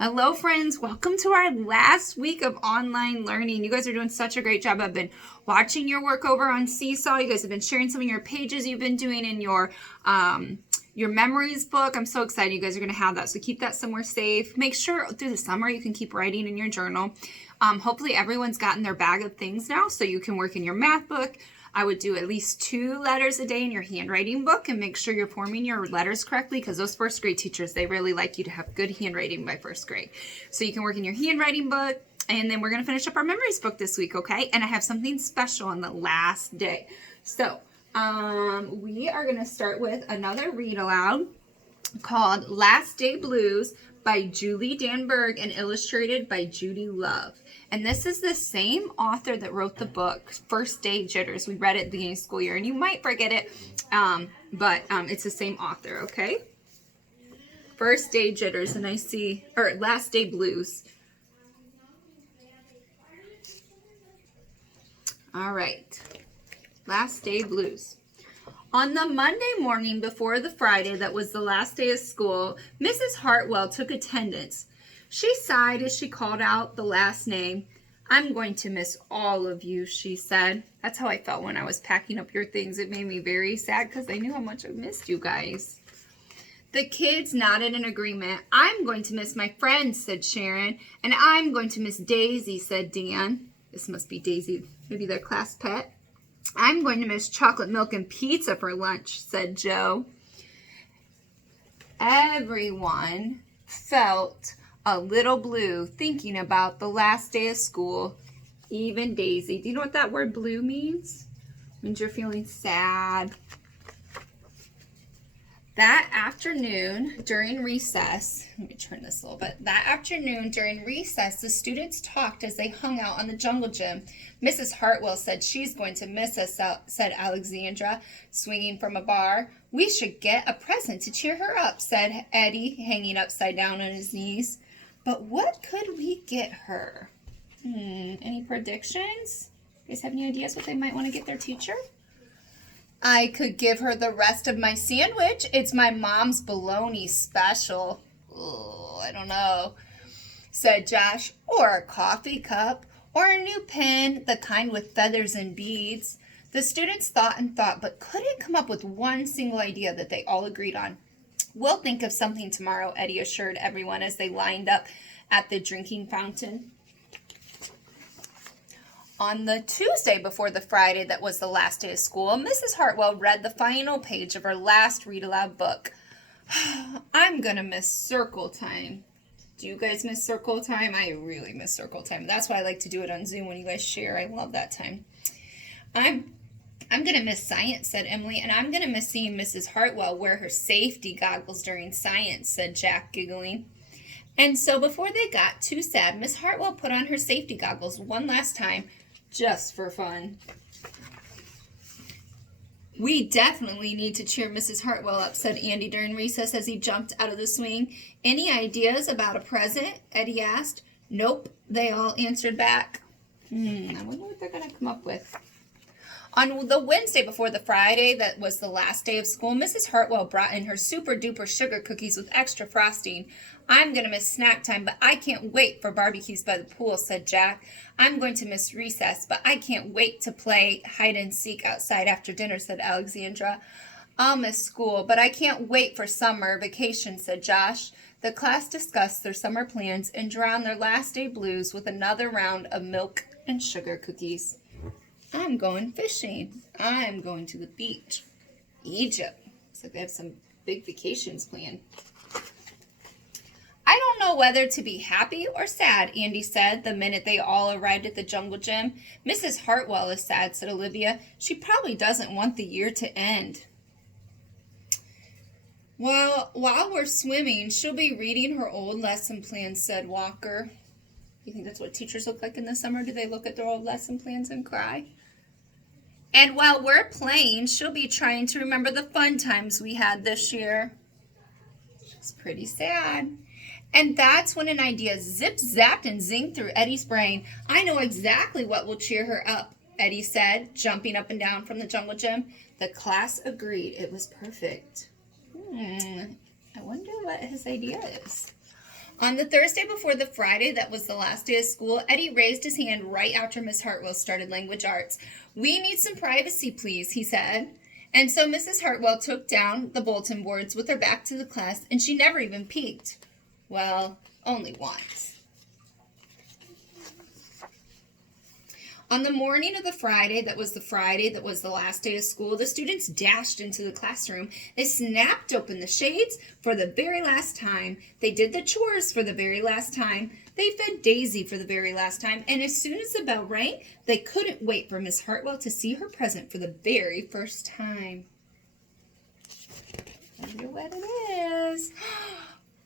Hello, friends. Welcome to our last week of online learning. You guys are doing such a great job. I've been watching your work over on Seesaw. You guys have been sharing some of your pages you've been doing in your memories book. I'm so excited you guys are going to have that. So keep that somewhere safe. Make sure through the summer you can keep writing in your journal. Hopefully everyone's gotten their bag of things now so you can work in your math book. I would do at least 2 letters a day in your handwriting book and make sure you're forming your letters correctly because those first grade teachers, they really like you to have good handwriting by first grade. So you can work in your handwriting book, and then we're going to finish up our memories book this week, okay? And I have something special on the last day. So we are going to start with another read aloud called Last Day Blues by Julie Danberg and illustrated by Judy Love. And this is the same author that wrote the book First Day Jitters. We read it at the beginning of school year, and you might forget it, but it's the same author, okay? First Day Jitters, and Last Day Blues. All right, Last Day Blues. On the Monday morning before the Friday that was the last day of school, Mrs. Hartwell took attendance. She sighed as she called out the last name. "I'm going to miss all of you," she said. That's how I felt when I was packing up your things. It made me very sad because I knew how much I missed you guys. The kids nodded in agreement. "I'm going to miss my friends," said Sharon. "And I'm going to miss Daisy," said Dan. This must be Daisy, maybe their class pet. "I'm going to miss chocolate milk and pizza for lunch," said Joe. Everyone felt a little blue thinking about the last day of school, even Daisy. Do you know what that word blue means? It means you're feeling sad. That afternoon during recess, let me turn this a little bit. That afternoon during recess, the students talked as they hung out on the jungle gym. "Mrs. Hartwell said she's going to miss us," said Alexandra, swinging from a bar. "We should get a present to cheer her up," said Eddie, hanging upside down on his knees. "But what could we get her?" Any predictions? You guys have any ideas what they might want to get their teacher? "I could give her the rest of my sandwich. It's my mom's bologna special." "Oh, I don't know," said Josh. "Or a coffee cup, or a new pen, the kind with feathers and beads." The students thought and thought, but couldn't come up with one single idea that they all agreed on. "We'll think of something tomorrow," Eddie assured everyone as they lined up at the drinking fountain. On the Tuesday before the Friday that was the last day of school, Mrs. Hartwell read the final page of her last read-aloud book. "I'm going to miss circle time." Do you guys miss circle time? I really miss circle time. That's why I like to do it on Zoom when you guys share. I love that time. I'm going to miss science," said Emily, "and I'm going to miss seeing Mrs. Hartwell wear her safety goggles during science," said Jack, giggling. And so before they got too sad, Miss Hartwell put on her safety goggles one last time, just for fun. "We definitely need to cheer Mrs. Hartwell up," said Andy during recess as he jumped out of the swing. "Any ideas about a present?" Eddie asked. "Nope," they all answered back. I wonder what they're going to come up with. On the Wednesday before the Friday that was the last day of school, Mrs. Hartwell brought in her super-duper sugar cookies with extra frosting. "I'm going to miss snack time, but I can't wait for barbecues by the pool," said Jack. "I'm going to miss recess, but I can't wait to play hide-and-seek outside after dinner," said Alexandra. "I'll miss school, but I can't wait for summer vacation," said Josh. The class discussed their summer plans and drowned their last day blues with another round of milk and sugar cookies. "I'm going fishing. I'm going to the beach. Egypt." Looks like they have some big vacations planned. "I don't know whether to be happy or sad," Andy said the minute they all arrived at the jungle gym. "Mrs. Hartwell is sad," said Olivia. "She probably doesn't want the year to end." "Well, while we're swimming, she'll be reading her old lesson plans," said Walker. You think that's what teachers look like in the summer? Do they look at their old lesson plans and cry? "And while we're playing, she'll be trying to remember the fun times we had this year." She's pretty sad. And that's when an idea zip-zapped and zinged through Eddie's brain. "I know exactly what will cheer her up," Eddie said, jumping up and down from the jungle gym. The class agreed. It was perfect. I wonder what his idea is. On the Thursday before the Friday that was the last day of school, Eddie raised his hand right after Miss Hartwell started language arts. "We need some privacy, please," he said. And so Mrs. Hartwell took down the bulletin boards with her back to the class, and she never even peeked. Well, only once. On the morning of the Friday that was the last day of school, the students dashed into the classroom. They snapped open the shades for the very last time. They did the chores for the very last time. They fed Daisy for the very last time. And as soon as the bell rang, they couldn't wait for Miss Hartwell to see her present for the very first time. I wonder what it is.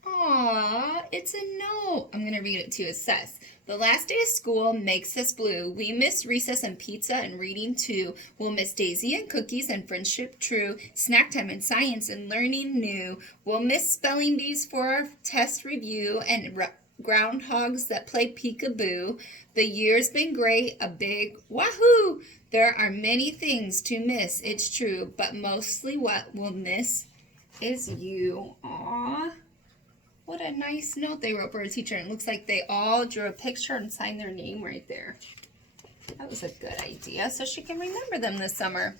Aw, it's a note. I'm going to read it to you. It says, "The last day of school makes us blue. We miss recess and pizza and reading too. We'll miss Daisy and cookies and friendship true. Snack time and science and learning new. We'll miss spelling bees for our test review and groundhogs that play peekaboo. The year's been great, a big wahoo. There are many things to miss, it's true, but mostly what we'll miss is you." Aw. What a nice note they wrote for a teacher. And it looks like they all drew a picture and signed their name right there. That was a good idea, so she can remember them this summer.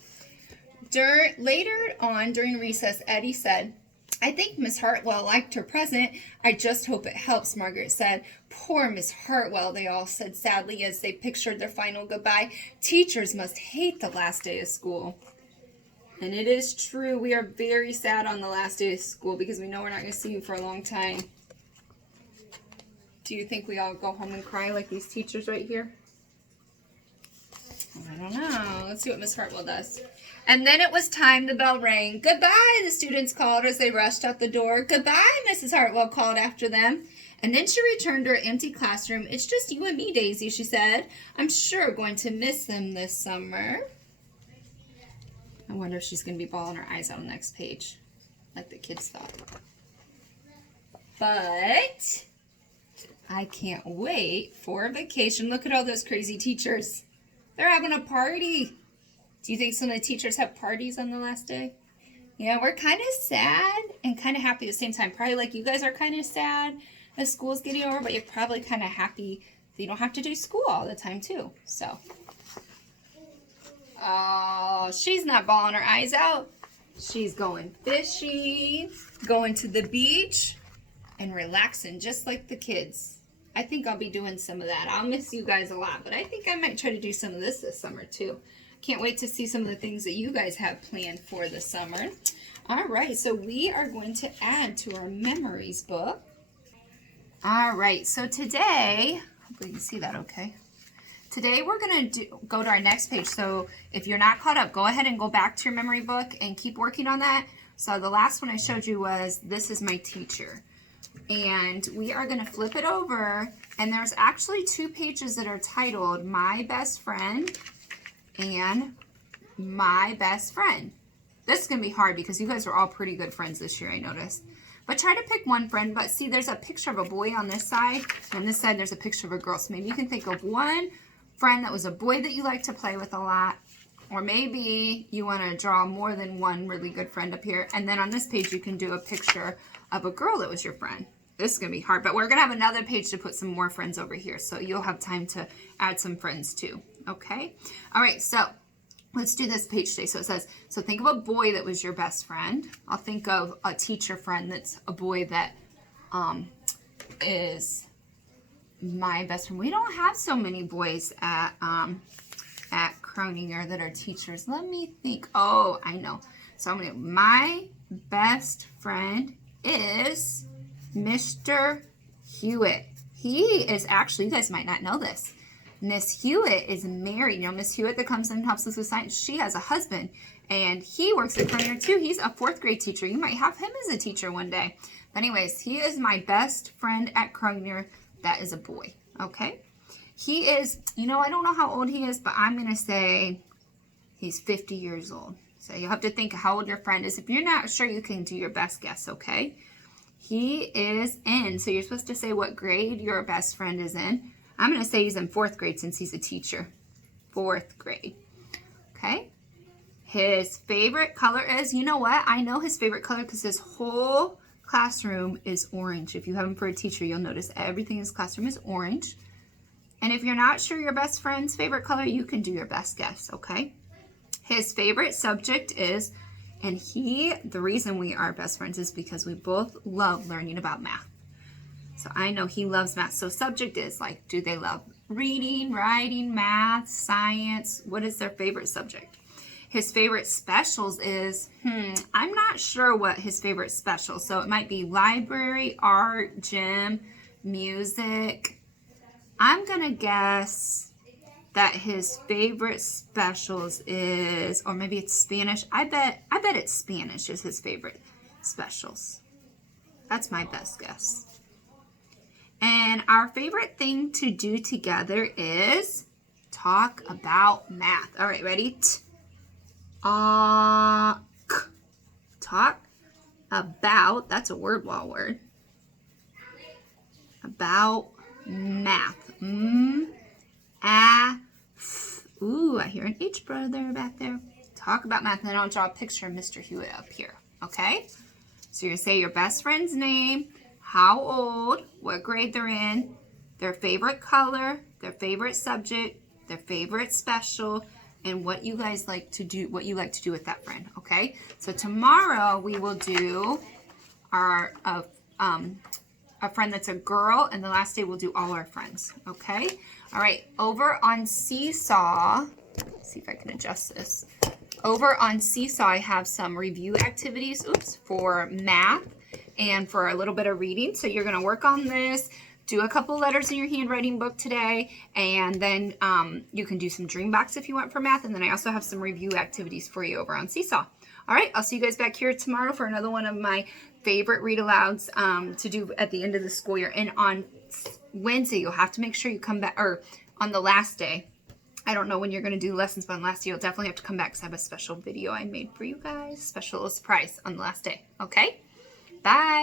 Later on during recess, Eddie said, "I think Miss Hartwell liked her present. I just hope it helps," Margaret said. "Poor Miss Hartwell," they all said sadly as they pictured their final goodbye. "Teachers must hate the last day of school." And it is true, we are very sad on the last day of school because we know we're not going to see you for a long time. Do you think we all go home and cry like these teachers right here? I don't know. Let's see what Miss Hartwell does. And then it was time, the bell rang. "Goodbye," the students called as they rushed out the door. "Goodbye," Mrs. Hartwell called after them. And then she returned to her empty classroom. "It's just you and me, Daisy," she said. "I'm sure going to miss them this summer." I wonder if she's going to be bawling her eyes out on the next page, like the kids thought. But I can't wait for vacation. Look at all those crazy teachers. They're having a party. Do you think some of the teachers have parties on the last day? Yeah, we're kind of sad and kind of happy at the same time. Probably like you guys are kind of sad that school's getting over, but you're probably kind of happy that you don't have to do school all the time too. So. Oh, she's not bawling her eyes out. She's going fishing, going to the beach, and relaxing just like the kids. I think I'll be doing some of that. I'll miss you guys a lot, but I think I might try to do some of this summer too. Can't wait to see some of the things that you guys have planned for the summer. All right, so we are going to add to our memories book. All right, so today, hopefully you can see that okay. Today we're going to go to our next page. So if you're not caught up, go ahead and go back to your memory book and keep working on that. So the last one I showed you was "This is my teacher." And we are going to flip it over. And there's actually 2 pages that are titled "My Best Friend" and "My Best Friend." This is going to be hard because you guys are all pretty good friends this year, I noticed. But try to pick one friend. But see, there's a picture of a boy on this side. And on this side, there's a picture of a girl. So maybe you can think of one friend that was a boy that you like to play with a lot, or maybe you want to draw more than one really good friend up here, and then on this page you can do a picture of a girl that was your friend. This is going to be hard, but we're going to have another page to put some more friends over here, so you'll have time to add some friends too. Okay? All right, so let's do this page today. So it says, so think of a boy that was your best friend. I'll think of a teacher friend that's a boy that is my best friend. We don't have so many boys at Kroninger that are teachers. Let me think. Oh, I know. So I'm gonna. My best friend is Mr. Hewitt. He is actually, you guys might not know this, Miss Hewitt is married. You know, Miss Hewitt that comes in and helps us with science, she has a husband, and he works at Kroninger too. He's a 4th grade teacher. You might have him as a teacher one day. But anyways, he is my best friend at Kroninger. That is a boy, okay? He is, you know, I don't know how old he is, but I'm going to say he's 50 years old. So you'll have to think how old your friend is. If you're not sure, you can do your best guess, okay? He is in, so you're supposed to say what grade your best friend is in. I'm going to say he's in 4th grade since he's a teacher. 4th grade, okay? His favorite color is, you know what? I know his favorite color because his whole classroom is orange. If you have him for a teacher, you'll notice everything in his classroom is orange. And if you're not sure your best friend's favorite color, you can do your best guess, okay? His favorite subject is, and the reason we are best friends is because we both love learning about math. So I know he loves math. So subject is like, do they love reading, writing, math, science? What is their favorite subject? His favorite specials is, I'm not sure what his favorite special. So it might be library, art, gym, music. I'm going to guess that his favorite specials is, or maybe it's Spanish. I bet it's Spanish is his favorite specials. That's my best guess. And our favorite thing to do together is talk about math. All right, ready? Talk about, that's a word wall word, about math. Ooh, I hear an H brother back there. Talk about math, and then I'll draw a picture of Mr. Hewitt up here, okay? So you're going to say your best friend's name, how old, what grade they're in, their favorite color, their favorite subject, their favorite special, and what you guys like to do, what you like to do with that friend, okay? So tomorrow we will do our a friend that's a girl, and the last day we'll do all our friends, okay? All right, over on Seesaw, let's see if I can adjust this. Over on Seesaw, I have some review activities, for math and for a little bit of reading. So you're gonna work on this, do a couple letters in your handwriting book today, and then you can do some dream box if you want for math, and then I also have some review activities for you over on Seesaw. All right, I'll see you guys back here tomorrow for another one of my favorite read alouds to do at the end of the school year. And on Wednesday, you'll have to make sure you come back, or on the last day. I don't know when you're going to do lessons, but on the last day, you'll definitely have to come back because I have a special video I made for you guys. Special surprise on the last day. Okay? Bye.